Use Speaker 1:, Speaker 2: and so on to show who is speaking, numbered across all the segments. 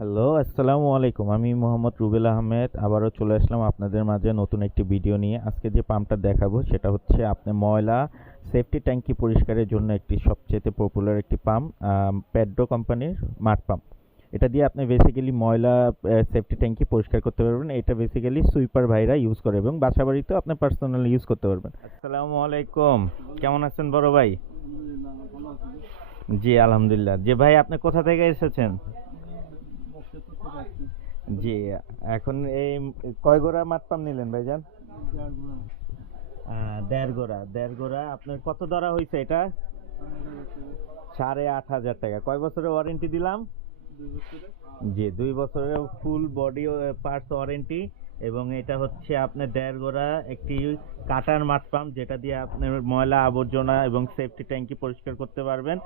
Speaker 1: Hello, আসসালামু আলাইকুম। আমি মোহাম্মদ রুবেল আহমেদ। আবারও চলে আসলাম আপনাদের মাঝে নতুন একটি ভিডিও নিয়ে। আজকে যে পাম্পটা দেখাবো সেটা হচ্ছে আপনি ময়লা সেফটি ট্যাঙ্কি পরিষ্কারের জন্য একটি সবচেয়ে পপুলার একটি পাম্প প্যাড্রো কোম্পানির মাঠ পাম্প। এটা দিয়ে আপনি বেসিক্যালি ময়লা সেফটি ট্যাঙ্কি পরিষ্কার করতে পারবেন। এটা বেসিক্যালি সুইপার ভাইরা ইউজ করে এবং বাসা বাড়িতেও আপনি পার্সোনালি ইউজ করতে পারবেন। আসসালামু আলাইকুম। কেমন আছেন বড় ভাই? জি, আলহামদুলিল্লাহ। যে ভাই, আপনি কোথা থেকে এসেছেন? জি এখন এই কয় গোড়া মাঠ পাম নিলেন ভাইজান? দেড় গোড়া দেড় গোড়া। আপনার কত ধরা হয়েছে এটা? সাড়ে আট হাজার টাকা। কয় বছরের ওয়ারেন্টি দিলাম? জি দুই বছরের ফুল বডি পার্টস ওয়ারেন্টি এবং এটা হচ্ছে আপনার দেড় গোড়া একটি কাটার মাঠ পাম্প যেটা দিয়ে আপনার ময়লা আবর্জনা এবং সেফটি ট্যাঙ্কি পরিষ্কার করতে পারবেন।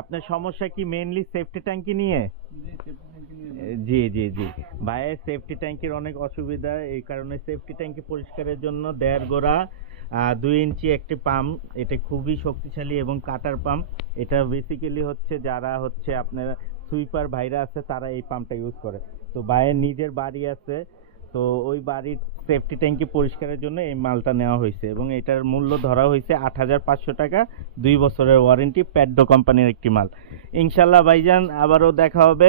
Speaker 1: আপনার সমস্যা কি মেইনলি সেফটি ট্যাঙ্কি নিয়ে? জি জি জি। ভাইয়ের সেফটি ট্যাঙ্কির অনেক অসুবিধা, এই কারণে সেফটি ট্যাঙ্কি পরিষ্কারের জন্য দেড় গোড়া দুই ইঞ্চি একটি পাম্প, এটা খুবই শক্তিশালী এবং কাটার পাম্প। এটা বেসিক্যালি হচ্ছে যারা হচ্ছে আপনার সুইপার ভাইরা আছে, তারা এই পাম্পটা ইউজ করে। তো ভাইয়ের নিজের বাড়ি আছে, তো ওই বাড়ির সেফটি ট্যাঙ্কি পরিষ্কারের জন্য এই মালটা নেওয়া হয়েছে এবং এটার মূল্য ধরা হয়েছে আট হাজার পাঁচশো টাকা, দুই বছরের ওয়ারেন্টি প্যাড্ডো কোম্পানির একটি মাল। ইনশাল্লাহ ভাইজান, আবারও দেখা হবে।